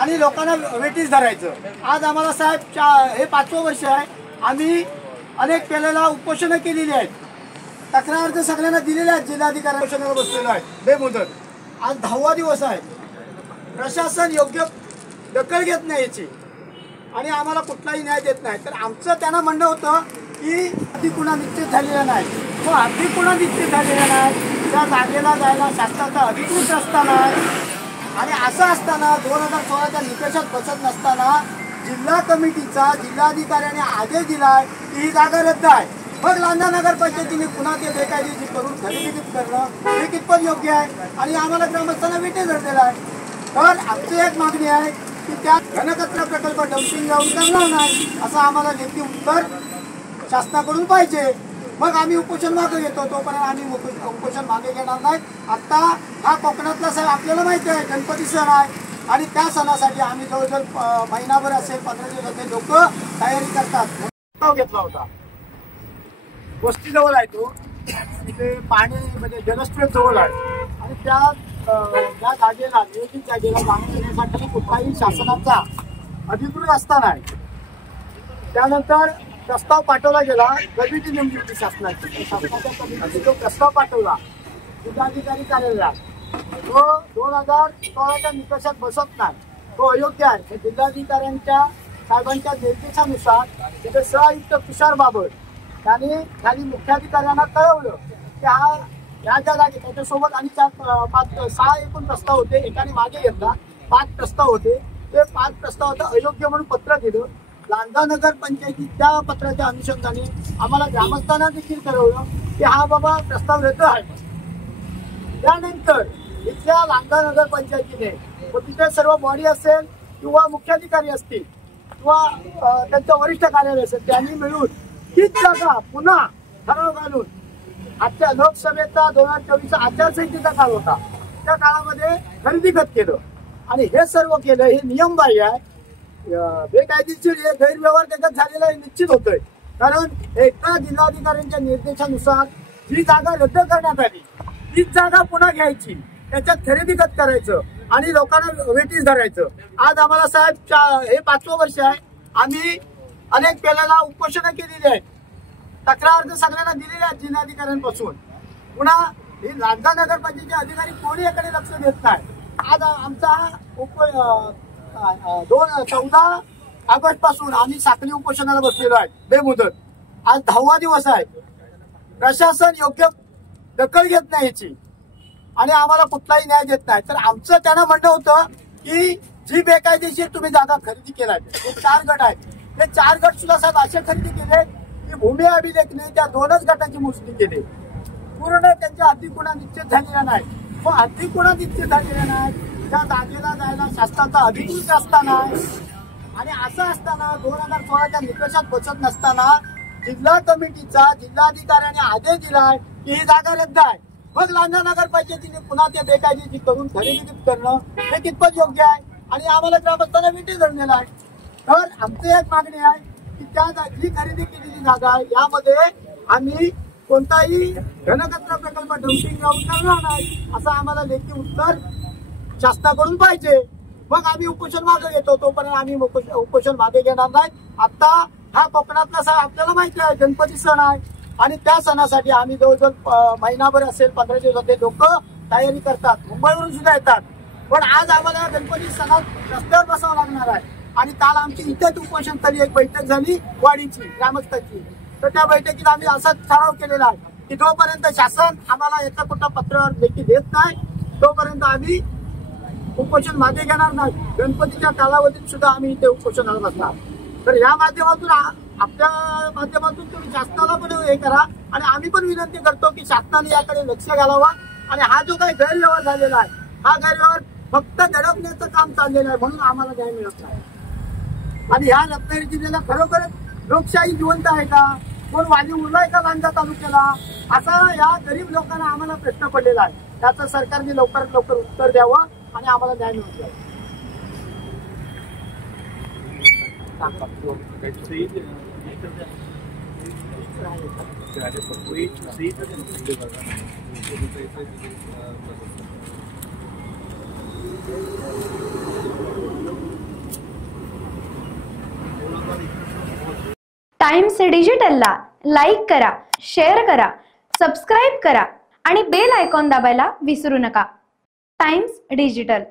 आणि लोकांना वेटीस धरायचं। आज आम्हाला साहेब हे 5वं वर्ष आहे। आम्ही अनेक पेलेला उपोषण केलेली आहेत, तक्रार अर्ज सगळ्यांना दिलेले आहेत, जिल्हाधिकारी उपोषणाला बसलेलो आहे बेमुदत। आज 10वा दिवस आहे। प्रशासन योग्य दखल घेत नाही याची आणि आम्हाला कुठलाही न्याय देत नाही। तर आमचं त्यांना म्हणणं होतं की अधिक गुन्हा निश्चित झालेला नाही, तो अधिक गुन्हा निश्चित झालेला नाही, त्या जागेला जायला शासनाचा अधिकृत रस्ता नाही आणि असं असताना 2016च्या निकषात बसत नसताना जिल्हा कमिटीचा जिल्हाधिकाऱ्याने आदेश दिलाय की ही जागा रद्द आहे। मग लांजा नगरपंचायतीने पुन्हा ते बेकायदेशीर करून खरेदी करणं हे कितपत योग्य आहे आणि आम्हाला ग्रामस्थांना वेटे धरलेला आहे। तर आमची एक मागणी आहे की त्या घनकचरा प्रकल्प डम्पिंग ग्राउंड करणार नाही असं आम्हाला लेखी उत्तर शासनाकडून पाहिजे। मग आम्ही उपोषण मागे घेतो, तोपर्यंत आम्ही उपोषण मागे घेणार नाही। आता हा कोकणातला सण आपल्याला माहिती आहे, गणपती सण आहे आणि त्या सणासाठी आम्ही जवळजवळ महिनाभर असेल 15 दिवस लोक तयारी करतात। घेतला होता वस्ती जवळ आहे, तो तिथे पाणी म्हणजे जलस्रोत जवळ आहे आणि त्या जागेला नियोजित जागेला जाण्यासाठी कुठलाही शासनाचा अधिकृत रस्ता नाही। त्यानंतर प्रस्ताव पाठवला गेला, कमिटी नेमली होती शासनाची, शासनाच्या कमिटीने जो प्रस्ताव पाठवला जिल्हाधिकारी कार्यालयात तो 2016च्या निकषात बसत नाही, तो अयोग्य आहे। जिल्हाधिकाऱ्यांच्या साहेबांच्या निर्देशानुसार तिथे सहआयुक्त तुषार बाबर त्यांनी खाली मुख्याधिकाऱ्यांना कळवलं की हा या ज्या जागे त्याच्यासोबत आणि 6 एकूण प्रस्ताव होते, एकाने मागे घेतला, 5 प्रस्ताव होते, ते 5 प्रस्तावाचं अयोग्य म्हणून पत्र दिलं। लांजा नगरपंचायती त्या पत्राच्या अनुषंगाने आम्हाला ग्रामस्थांना देखील कळवलं की हा बाबा प्रस्ताव रद्द आहे। त्यानंतर इथल्या लांजा नगरपंचायतीने तिथे सर्व बॉडी असेल किंवा मुख्याधिकारी असतील किंवा त्यांचं वरिष्ठ कार्यालय असेल त्यांनी मिळून तीच जागा पुन्हा ठराव घालून आजच्या लोकसभेचा 2024 आचारसंहितेचा काळ होता, त्या काळामध्ये खरेदी खत केलं आणि हे सर्व केलं हे नियमबाह्य आहे। बेकायदेशीर हे गैरव्यवहार त्याच्यात झालेला हे निश्चित होतोय, कारण एका जिल्हाधिकाऱ्यांच्या निर्देशानुसार जी जागा रद्द करण्यात आली तीच जागा पुन्हा घ्यायची, त्याच्यात खरेदी खत करायचं आणि लोकांना वेटीस धरायचं। आज आम्हाला साहेब हे 5वं वर्ष आहे। आम्ही अनेक पेलेला उपोषण केलेली आहेत, तक्रार अर्ज सगळ्यांना दिलेले आहेत जिल्हाधिकाऱ्यांपासून। पुन्हा ही लांजा नगरपंचायतीचे अधिकारी कोणी याकडे लक्ष देत नाही। आज आमचा 14 ऑगस्ट पासून आम्ही साखळी उपोषणाला बसलेलो आहे बेमुदत। आज 10वा दिवस आहे। प्रशासन योग्य दखल घेत नाही याची आणि आम्हाला कुठलाही न्याय देत नाही। तर आमचं त्यांना म्हणणं होतं की जी बेकायदेशीर तुम्ही जागा खरेदी केलाय, हे 4 गट आहेत, ते 4 गट सुद्धा साहेब असे खरेदी केले की भूमी अभिलेखने त्या 2च गटाची मोजणी केली, पूर्ण त्यांच्या अधिक गुन्हा निश्चित झालेला नाही। तो अधिक गुन्हा निश्चित झालेला नाही, त्या जागेला जायला शासनाचा अधिकृत रस्ता नाही आणि असं असताना 2016च्या निकषात बसत नसताना जिल्हा कमिटीचा जिल्हाधिकाऱ्याने आदेश दिलाय की ही जागा रद्द आहे। मग लांजा नगरपंचायतीने पुन्हा ते बेकायदेशीर करून खरेदी करणं हे कितपत योग्य आहे आणि आम्हाला ग्रामस्थांना वेटी धरलेला आहे। तर आमची एक मागणी आहे की त्या जी खरेदी केलेली जागा आहे यामध्ये आम्ही कोणताही घनकचरा प्रकल्प डम्पिंग ग्राउंड करणार नाही असं आम्हाला लेखी उत्तर शासनाकडून पाहिजे। मग आम्ही उपोषण मागे घेतो, तोपर्यंत आम्ही उपोषण मागे घेणार नाही। आता हा कोकणातला सण आपल्याला माहिती आहे, गणपती सण आहे आणि त्या सणासाठी आम्ही जवळजवळ महिनाभर असेल 15 दिवस लोक तयारी करतात, मुंबईवरून सुद्धा येतात। पण आज आम्हाला गणपती सणात रस्त्यावर बसावं लागणार आहे आणि काल आमची इथेच उपोषण तरी एक बैठक झाली वाडीची ग्रामस्थांची, तर त्या बैठकीत आम्ही असा ठराव केलेला आहे की जोपर्यंत शासन आम्हाला याचं कुठं पत्र लेखी देत नाही तोपर्यंत आम्ही उपोषण मागे घेणार नाही। गणपतीच्या कालावधीत सुद्धा आम्ही इथे उपोषणाला बसणार। तर या माध्यमातून आपल्या माध्यमातून तुम्ही शासनाला पण हे करा आणि आम्ही पण विनंती करतो की शासनाने याकडे लक्ष घालावा आणि हा जो काही गैरव्यवहार झालेला आहे हा गैरव्यवहार फक्त दडपण्याचं काम चाललेलं आहे म्हणून आम्हाला न्याय मिळत नाही। आणि ह्या रत्नागिरी जिल्ह्याला खरोखरच लोकशाही जिवंत आहे का, कोण वाली उरलाय का लांजा तालुक्याला, असा या गरीब लोकांना आम्हाला प्रश्न पडलेला आहे। त्याचं सरकारने लवकरात लवकर उत्तर द्यावं आणि आम्हाला न्याय मिळून द्यावा। टाइम्स डिजिटलला लाईक करा, शेअर करा, सबस्क्राईब करा आणि बेल आयकॉन दाबायला विसरू नका. Times digital.